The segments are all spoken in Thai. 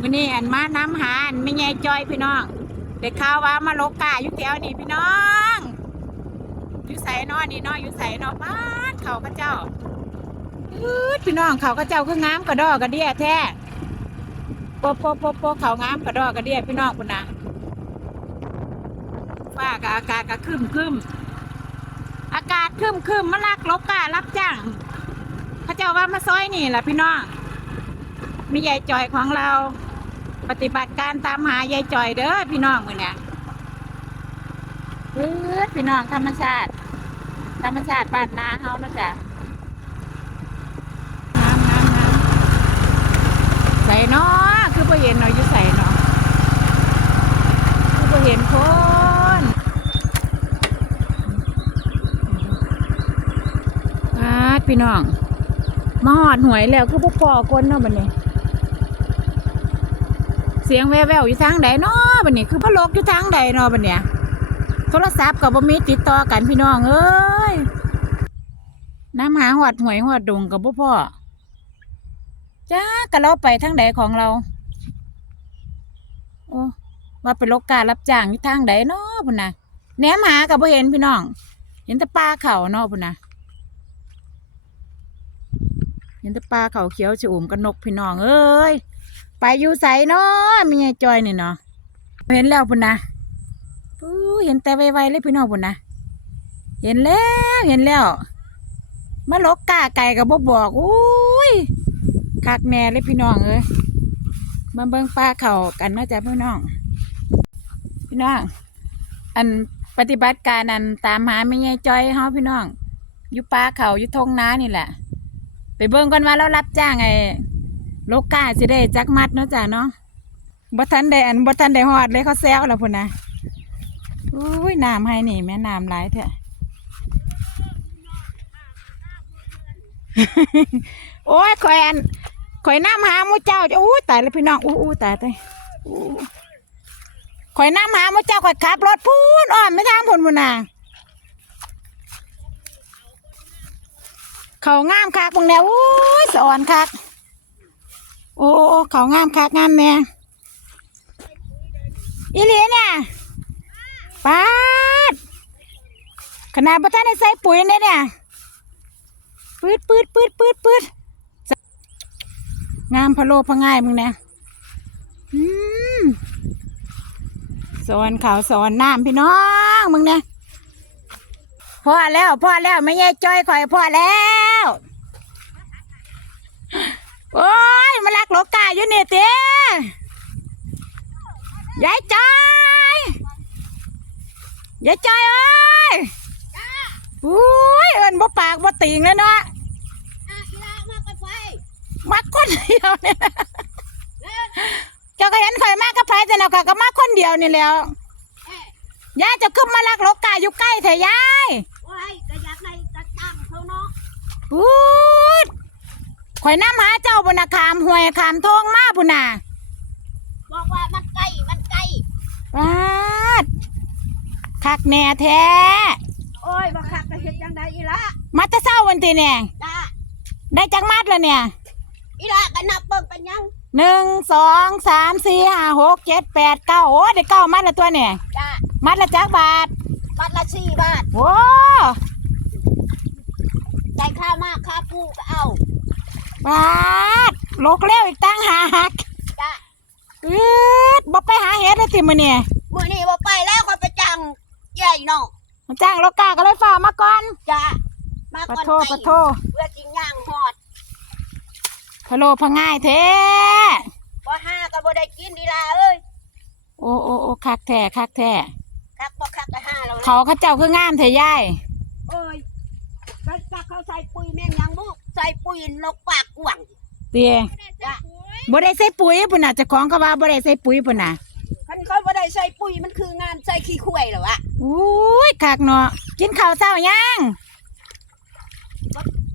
มื้อนี้อันมาน้ำหาอันไม่ใหญ่จอยพี่น้องได้ข่าวว่ามาโลกาอยู่แถวนี้พี่น้องอยู่ใส่นอนี่นาะอยู่ใส่นอบ้านเขาพระเจ้าพี่น้องเขาพระเจ้าคืองามกระดอกกระเดียแท้โปะโปะโปะโปะเขางามกระดอกกระเดียพี่น้องคุณนะฟ้ากับอากาศก็ครึมคึมอากาศคึมคึมมาลักโลการับจ้างพระเจ้าว่ามาซอยนี่แหละพี่น้องมียายจอยของเรา ปฏิบัติการตามหายายจอยเด้อพี่น้องมือเนี่ยเออพี่น้องธรรมชาติ ธรรมชาติบ้านนาเฮานะจ๊ะน้ำน้ำน้ำใส่เนาะคือพอเห็นเนาะอยู่ใส่เนาะคือพอเห็นคนอาดพี่น้องมาหอดหวยแล้วคือพวกปอคนเนาะบันนี้เสียงแว่วๆอยู่ทางใดเนาะบันนี้คือพะโลกอยู่ทางใดเนาะบันเนี้ยโทรศัพท์กับบ่มีติดต่อกันพี่น้องเอ้ยน้ำหาหอดหวยหอดดงกับพ่พ่อจ้าก็เราไปทางใดของเรา โอ้ว่าไปโลกการรับจ้างอยู่ทางใดเนาะพุ่นนะแหนมหากับบ่เห็นพี่น้อง เห็นแต่ปลาเขาเนาะพุ่นนะเห็นแต่ปลาเขาเขียวชอุ่มกับนกพี่น้องเอ้ย ไปอยู่ใสเนาะมีไงจอยนี่เนาะเห็นแล้วพุ่นนะปูเห็นแต่ไวๆเลยพี่น้องพุ่นนะเห็นแล้วเห็นแล้วมาลกกาไก่กับบ่บอกอุ้ยคักแน่เลยพี่น้องเอ้ยมาเบิ่งปลาเข่ากันเนาะจ้ะพี่น้อง พี่น้อง อันปฏิบัติการอันตามหาไม่ไงจอยเฮาพี่น้องอยู่ปลาเขาอยู่ทงน้านี่แหละ ไปเบิ่งกันว่าเรารับจ้างไอ้ โลกาสิได้จักมัดเนาะจ้ะเนาะบ่ทันได้อันบ่ทันได้ฮอดเลยเขาแซวแล้วพุ่นนะอุ้ยน้ำให้นี่ แม่น้ำหลายแท้โอ้ยข่อยอันข่อยน้ำหามูเจ้าอู้ตายแล้วพี่น้องอู้อู้ตายตายข่อยน้ำหามูเจ้าข่อยขับรถพูนอ้อมไม่ทางพุ่นพุ่นนะเขางามคักพวกแนวอุ้ยสอนคัก เขางามคักงามแน่อีหลีเนี่ยป้าดขนาดประท่านได้ใส่ปุ๋ยเนี่ยเนี่ยปืดปืดปืดปืดปืดงามพะโลพะง่ายมึงเนี่ยอืมสอนเขาสอนน้ำพี่น้องมึงเนี่ยพ่อแล้วพ่อแล้วไม่ใช่จ้อยข่อยพ่อแล้วโอ้ยมาลักโลกา อยู่นี่เตี้ยยายจ้อยยายจ้อยเอ้ยอุ้ยเอินบ่ปากบ่ติงแล้วเนาะมาคนเดียวเนี่ยเจ้าก็เห็นข่อยมากกับไผแต่เราก็มาคนเดียวนี่แหล้วยายจะขึ้นมาลักโลกาอยู่ใกล้เถอะยายว้ายก็อยากได้จะจ้างเขาเนาะพูด ข่อยน้ำหาเจ้าบุญนาคามห่วยคามทองมาบุญนาบอกว่ามันใกล้มันใกล้ปาดคักแน่แท้ โอ้ยบักคักจะเห็นยังไงอีละมาแตะเศร้าวันทีเนี่ยจ้าได้จักมัดแล้วเนี่ย อีละก็นับเบิ่งกันยังหนึ่งสองสามสี่ห้าหกเจ็ดแปดเก้าโอ้ได้เก้ามัดแล้วตัวเนี่ยจ้ามัดละจักบาทบัตรละสี่บาทโอ้จ่ายค่ามากค่าปูก็เอา ปาดโลกเลี้ยวอีกตั้งหากจ้าอืดบ่ไปหาเห็ดเลยติมือเนี่ยมื่อนี้บ่ไปแล้วเขาไปจ้างใหญ่เนาะจ้างโลกาก็เลยฝ่ามาก่อนจ้ามาปะก่อนโทไปปะโทเพื่อกินย่างหอดพะโลพะง่ายแท้บ่ห้าก็บ่ได้กินดีละเอ้ยโอ้โอ้โอ้คักแท้คักแท้คักบ่คักก็ห้าแล้วนะเขาเขาเจ้าคืองามเทยายโอ้ยก็จะเขาใส่ปุ๋ยแม่นยังบุ ใส่ปุ๋ยนกปากกว่างเตียจ้าบ่ได้ใส่ปุ๋ยปุ่นน่ะเจะของเขาว่าบ่ได้ใส่ปุ๋ยปุ่นน่ะคันเขาบ่ได้ใส่ปุ๋ยมันคืองานใส่ขี้ข้วยเหรอวะอุ้ยคักเนาะกินข้าวเช้ายัง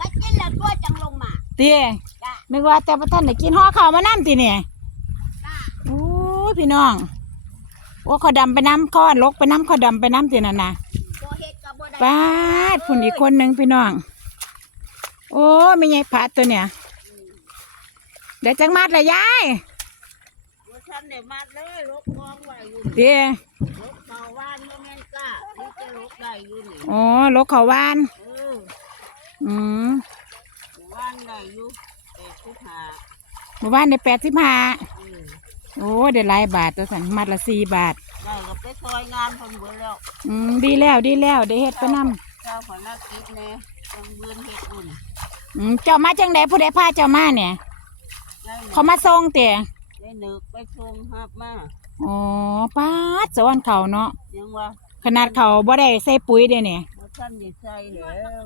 ก็กินแล้วตัวจังลงมาเตียจ้านึกว่าแต่บ่ทันได้กินห่อข้าวมานํติเนี่ยจ้าอุ้ยพี่น้องโอ้เขาดำไปน้ำข้อลกไปน้ำเขาดำไปน้ำตินั่นน่ะบ่เฮ็ดก็บ่ได้ป้าดพุ่นอีกคนหนึงพี่น้อง โอ้ไม่ใหญ่ผาตัวเนี่ยเดี๋ยวจังมัดละยายทันได้มาเลยลกกองไว้อยู่เตี้ยลกเก่าว่านบ่แม่นกล้านี่จะลกได้อยู่นี่อ๋อลกเขาวานเอออืมว่านได้อยู่แต่ทุกหาหมู่บ้านได้แปดสิบห้าเออโอ้ได้หลายบาทตัวสันมัดละสี่บาทได้ก็ไปซอยงานเพิ่นเบิดแล้วอืมดีแล้วดีแล้วได้เฮ็ดไปนำเจ้าพนักกิจแน่ต้องเบือนเฮ็ดอุ่น อืมเจ้ามาจังไดผู้ใดพาเจ้ามาเนี่ยได้หเขามาส่งเตะได้เนึกไปชมฮับมาอ๋อป้าดสวรรค์เขาเนาะยังว่าขนาดเขาบ่ได้ใส่ปุ๋ยเด้เนี่ยบ่ทันได้ใส่แล้ว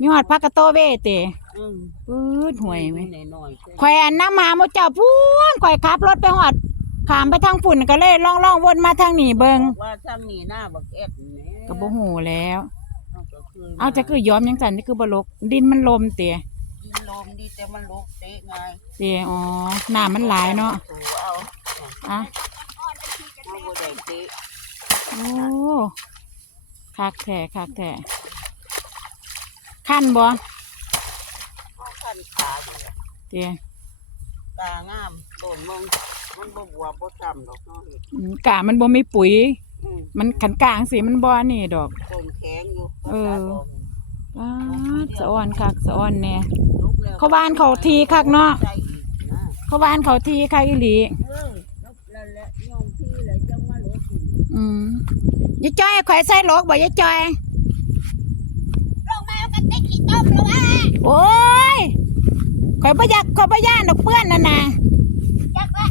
มีหอดพักกะโตเวเตะอืมปื๊ดห่วยไหมหน่อยๆเพิ่นข่อยอันน้ำมาหมดเจ้าพูนข่อยขับรถไปหอดขามไปทางฝุ่นก็เลยล่องล่องๆวนมาทางนี้เบิงว่าทางนี้หน้าบักแอดแหน่ก็บ่หูแล้ว เอาก็คือเอาจะคือยอมยังสันนี่คือบลก ดินมันลมเตะกินลมดีแต่มันลกเตะไงเตะอ๋อน้ำมันหลายเนาะถูเอาอะเอาบ่ได้เตะโอ้คักแท้คักแท้ขั้นบ่เอาคันขาอยู่เตะตางามโดนมองมันบ่บวบบ่จำดอกเนาะอืมกะมันบ่มีปุ๋ยอื มมันขันกลางสิมันบ่นี่ดอก ต้นแข็งอยู่เออป้าดสะอ่อนคักสะอ่อนแน่ลุกแล้วเขาบ้านเขาทีคักเนาะใจอีกนะเขาบ้านเขาทีคักอีหลีเออลุกแล้วแหละยอมที่เลยจังว่าลุกอืมยายจ้อยข่อยใส่โลกบ่ยายจ้อยลงมากันได้กี่ต้มแล้ววะโอ้ยข่อยบ่อยากข่อยบ่ย่านดอกเพื่อนนั่นน่ะ จักละ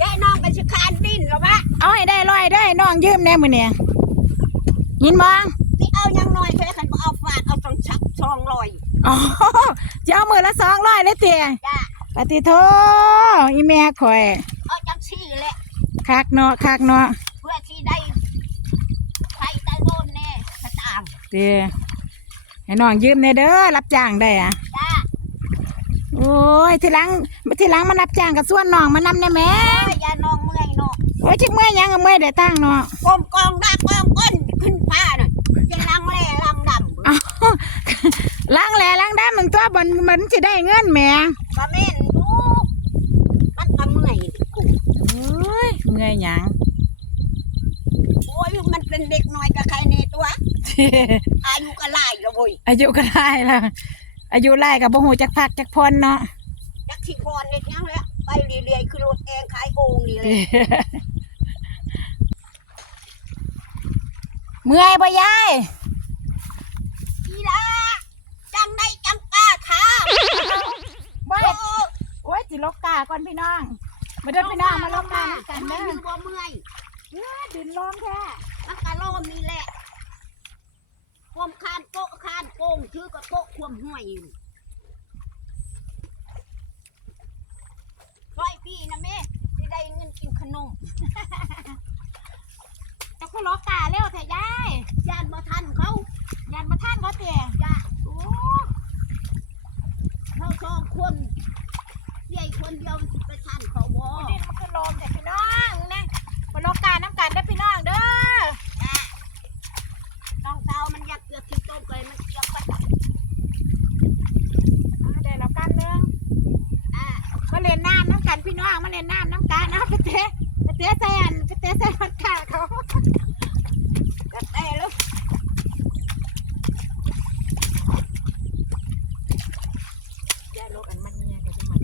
ยายน้องกันสิคานดิน แล้ววะเอาให้ได้ร้อยได้น้องยืมแน่มื้อเนี่ยยินบ่ที่เอายังน้อยแค่คันบ่เอาฟาดเอาต้องชักซองลอยอ๋อจะเอามือละ200เลยเตี้ยจ้าปฏิโทอีแม่ข่อย เอาจังซี่แหละคักเนาะคักเนาะเพื่อที่ได้ใครตะโดนแน่กระต่างเตี้ยให้น้องยืมแน่เด้อรับจ้างได้อะจ้าโอ้ยทีหลังทีหลังมารับจ้างกับส่วนน้องมานำได้แหม่เอ้ยอยาน้องเมื่อยเนาะ โอ้ยจิกเมื่อยยังก็เมื่อยได้ตั้งเนาะกมกองดักกองก้นขึ้นฟ้าน่ะจะลังแล่ลังดำอ้าวล้างแหล่ล้างได้มันตัวมันมันจะได้เงินแหม่ก็แม่นดูมันก็เมื่อยกูโอ้ยเมื่อยหยัง โอ้ยมันเป็นเด็กน้อยกับใครในตัว อายุก็หลายแล้วเว้ยอายุก็ได้ละอายุไล่กับบ่หูจักพักจักพรเนาะ จักสิพรเด็กยังแล้วไปเรื่อยๆคือรถเองขายโอ่งนี่เลย เมื่อยบ่ยายทีละจังได้จังกล้าท้าบ่โอ้โอ้ยสิลกกาก่อนพี่น้อง มาเด้อพี่น้องมาลกกาน้ำกันเมื่เด้ออยบ่เมื่อยเอ้ยดินลมแท้มันก็โลมนี่แหละความคานโต๊ะคานโกงชื่อก็โต๊ะความห่วยอยู่ร้อยพี่นะแม่จะได้เงินกินขนม จะคือกกาเร็วแต่ยายยานบ่ทันเขายันมาท่านเขาเตะจ้าโอ้เขาสองคนใหญ่คนเดียวมันสิไปทันเขาบ่ ยดินมันคือลมแต่พี่น้องนะมาลกกาน้ำกันเด้อพี่น้องเด้อ จ้าน้องสาวมันอยากเกือบที่ต้มเลยมันเกี่ยวไป อ่าได้แล้วกันเรื่อง อ่า มาเล่นน้ำน้ำกันพี่น้องมาเล่นน้ำน้ำกันเอาไปเตะไปเตะใส่อันไปเตะใส่รถขาเขา ก็แต่แล้ว ยายลกอันมันเนี่ยก็จะมัน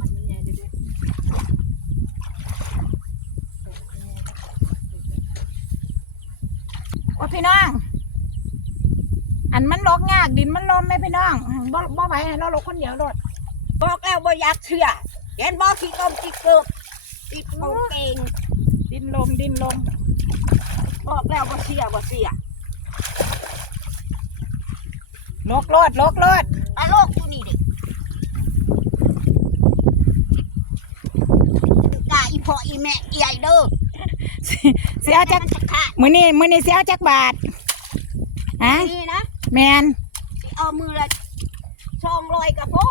มันเนี่ยเด้อโอ้ พี่น้อง อันมันลกยากดินมันลมไหมพี่น้องบ่บ่ไหวให้เราลกคนเดียวโดดบอกแล้วบ่อยากเชื่อเห็นบ่ขี้ต้มขี้เกือบติดโปเก่งดินลมดินลมบอกแล้วบ่เชื่อบ่เชื่อลกโลดลกโลดตลกอยู่นี่ดิกาอีพ่ออีแม่ใหญ่เด้อ เสียจักมันจะขาดมือนี่มือนี่เสียจักบาทฮะนี่นะแมนเอามือละช่องลอยกับพ่อ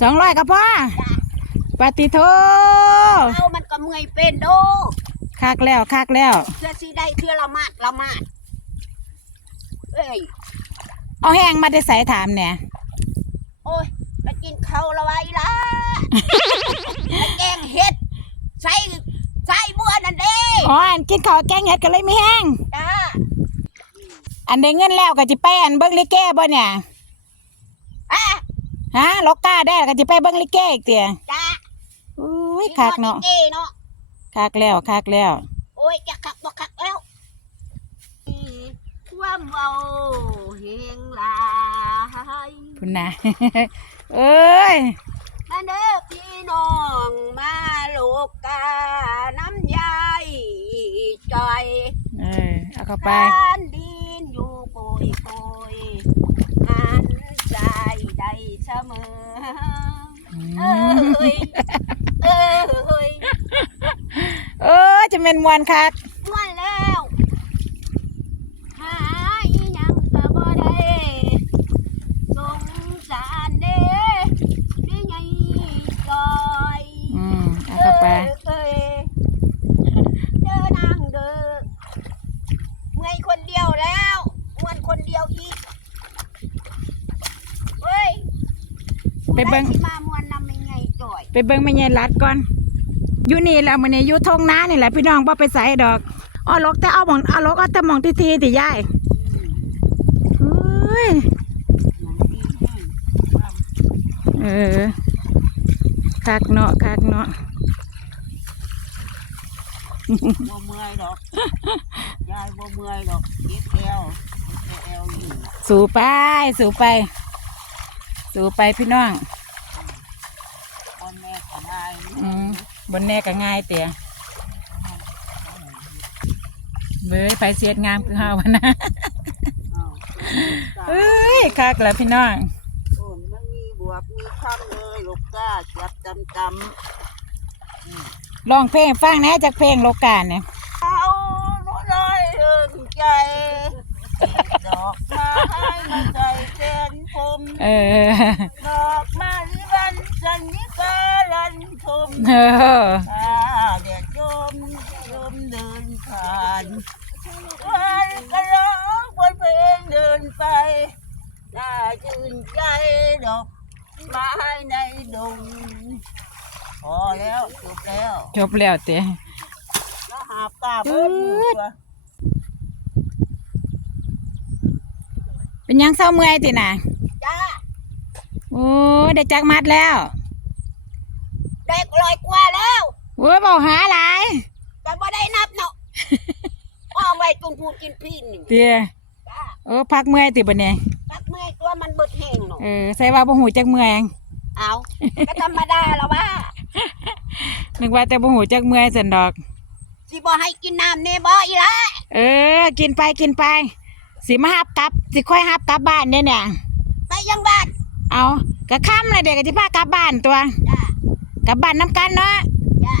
สองร้อยกับพ่อจ้าปฏิโทเอามันก็เมื่อยเป็นโดคักแล้วคักแล้วเพื่อสิได้เพื่อละมาดละมาดเอ้ยเอาแห้งมาได้ใส่ถามเนี่ยโอ้ยไปกินข้าวละไว้ละไปแกงเห็ดใส่ ใส่บัวนั่นเด้อ๋ออันกินข้าวแกงเห็ดก็เลยไม่แห้ง จ้าอันได้เงินแล้วก็จะไปอันเบิ้งลิเกบ่เนี่ย อะฮะล็อกก้าได้ก็จะไปเบิ้งลิเกอีกเตี่ยจ้าอุ้ยคักเนาะเก้เนาะคักแล้วคักแล้ว โอ้ยจะคักบ่คักแล้วความเบาเฮงหลายคุณนะ เอ้ยมา เด้อพี่น้องมาโลกกาน้ำยายจอยเออเอาเข้าไปการดินอยู่โกยโกยงานใจได้เสมออืเอ้มยเอ้ยเออจะเป็นมวนคัก ม่วนแล้วหาอีหยังก็บ่ได้สงสารเด้พี่ใหญ่จอย อืมเอาเข้าไป เอ้ยเด้อนางเด้อเมื่อยคนเดียวแล้วม่วนคนเดียวอีกเฮ้ย ไปเบิ่ง ผู้ใดสิมามวนนำไม่ไงจอย ไป เบิ่งแม่ยายรัดก่อนอยู่นี่แหล้วมันนี่อยู่ทงนานี่แหละพี่น้องบ่ไปใส่ดอกอ๋อลกแต่เอาหมองเอาลกเอาแต่หมองทีทีๆติยายเฮ้ยเออคักเนาะคักเนาะบ่เมื่อยดอกยายบ่เมื่อยดอกเก็บแอวเก็บแอวอยู่สู่ไปสู่ไป สู่ไปพี่น้อง บนแม่ก็ได้ อืม บนแน่ก็ง่ายเตี่ยเบ้ยไปเสียดงามคือเฮาวะนะอ้าวเอ้ยคักแล้วพี่น้องโอ้ยมันมีบวกมีคำเลยลูกก้าจับจำจลองเพลงฟังแหนะจากเพลงโลกาเนี่ยำเอาหนูน้อยเอินใจ ดอกไม้มาใจเส้นผมเออ ดอกมาลิวันสันนิการันทมเออถ้าแดดยมยมเดินผ่านวันก็ร้องบนเพลงเดินไปน่าชื่นใจดอกไม้ในดงพอแล้วจบแล้วจบแล้วเตี่ยแล้วหาบกาเบิ้ลอยู่ตัว เป็นหยังเศร้าเมื่อยติน่ะ จ้าโอ้ได้จักมัดแล้วเด็กลอยกว่าแล้วโอ้ยบอกหาหลายแต่ว่าได้นับเนาะอ้อมไว้จุนพูนกินพี่นี่เตี่ยจ้าโอ้พักเมื่อยติบันเนี่ยตักเมื่อยตัวมันเบิดแห้งเนาะเออใส่ว่าบ่หูจักเมื่อยเอาก็ธรรมดาแล้วว่านึกว่าแต่บ่หูจักเมื่อยสันดอกสิบ่ให้กินน้ำเนบ่อีละเออ กินไปกินไป สิมาหับกลับ สิค่อยหับกลับบ้านเด้เนี่ย ไปยังบ้านเอากะค่ำเลยเด็กก็สิพากลับบ้านตัว จ้ากลับบ้านน้ำกันเนาะจ้า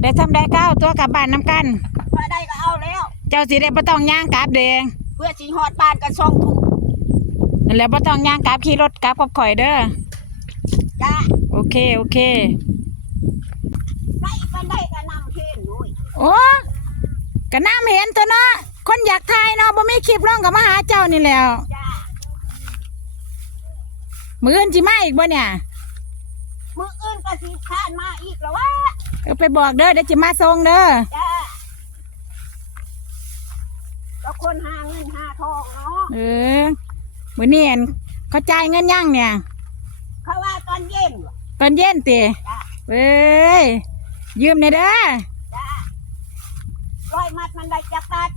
ได้ทำได้เก้าตัวกลับบ้านน้ำกัน พอได้ก็เอาแล้ว เจ้าสิได้บ่ต้องย่างกลับเด้เพื่อสิฮอดบ้านกันช่องถูกนั่นแหล้วบ่ต้องย่างกลับขี่รถกลับกับข่อยเด้อ จ้าโอเคโอเค ไปกันได้ก็นำเพ่นหนุ่ยโอ้ก็น้ำเห็นตัวเนาะ คนอยากถ่ายเนาะบ่มีคลิปลงก็มาหาเจ้านี่แหล้วจ้ามื้ออื่นสิมาอีกบ่เนี่ยมืออื่นก็สิข้านมาอีกแล้ววะเออไปบอกเด้อเดี๋ยวสิมาส่งเด้อจ้าก็คนหาเงินหาทองเนาะเออมื้อนี้อั่นเขาจ่ายเงินยังเนี่ยเขาว่าตอนเย็นเหรอตอนเย็นติจ้าเอ้ยยืมเนี่อยเด้อจ้าร้อยมัดมันได้จักบาท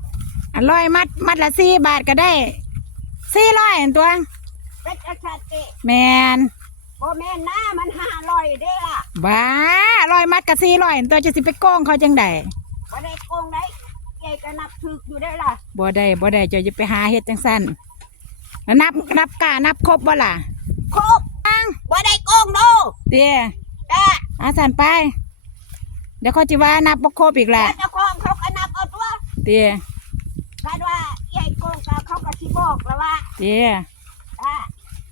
อันร้อยมัดมัดละสี่บาทก็ได้สี่ร้อยอันตัวเป็นอาชาติแมนโบแม่นนะมันห้าร้อยเด้อบ้าร้อยมัดกับสี่ร้อยอันตัวจะสิไปโกงเขาจังไดบ่ได้โกงได้ใหญ่ก็นับถึกอยู่ได้อล่ะบ่ได้บ่ได้เจะจะไปหาเฮ็ดจังสั้นแล้วนับนับกานับครบบ่ล่ะโคกอังบ่ได้โกงโดเตี้ยจ้าอาสันไป เดี๋ยวเขาจิว่านับบ่ครบอีกแหละแล้วเจ้าของเขาก็นับเอาตัวเตี้ยคาดว่าให ญ่โกงก็เขาก็สิบอกแล้วว่าเตี้ยจ้า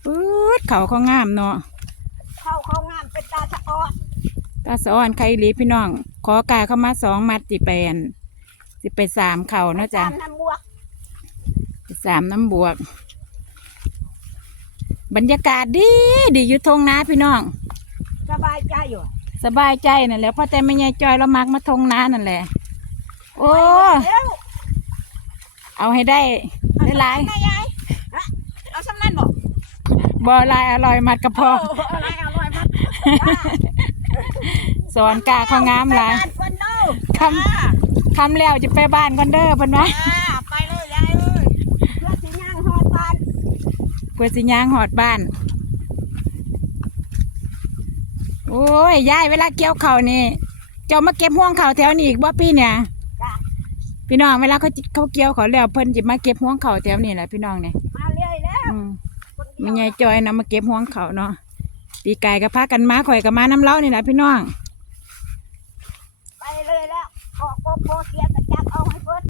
ปื๊ดเขาเขางามเนาะเขาเขางามเป็นตาสะออดตาสอนใครหลีพี่น้อง ขอกาเข้ามาสองมัดสิไปอันสิไปสามเข่าเนาะจ้ะตามน้ำบวกสามน้ำบวก บรรยากาศดีดีอยู่ทงนาพี่น้อง สบายใจอยู่สบายใจนั่นแหละเพราะแต่ไม่ยายจอยเรามักมาทงนานั่นแหละ โอ้แล้วเอาให้ได้ ได้หลายแม่ยายฮะเอาสำนันบอกบ่หลายอร่อยมัดกระเพาะโอ้อะไรอร่อยมากสอนกาเขางามหลายไปบ้นคนเด้อคำคำแล้วจะไปบ้านก่อนเด้อเพิ่นว่าอ่าไปเลยยายเอ้ยเพื่อสิย่างหอดบ้านกว่าสิย่างหอดบ้าน โอ้ยยายเวลาเกี่ยวเขาวนี่ เจ้ามาเก็บห่วงเขาวแถวนี้อีกบ่พี่เนี่ยจ้ะ พี่น้องเวลาเขาจิเขาเกี่ยวเขาวแล้วเพิ่นจะมาเก็บห่วงเขาวแถวนี้แหละพี่น้องเนี่ยมาเรื่อยแล้วอืมคนเดีมียวไงจอยนะมาเก็บห่วงเขาวเนาะปีกายกับพากันมาข่อยกับมาน้ำเล้านี่แหละพี่น้องไปเลยแล้วออกโปโปเสีย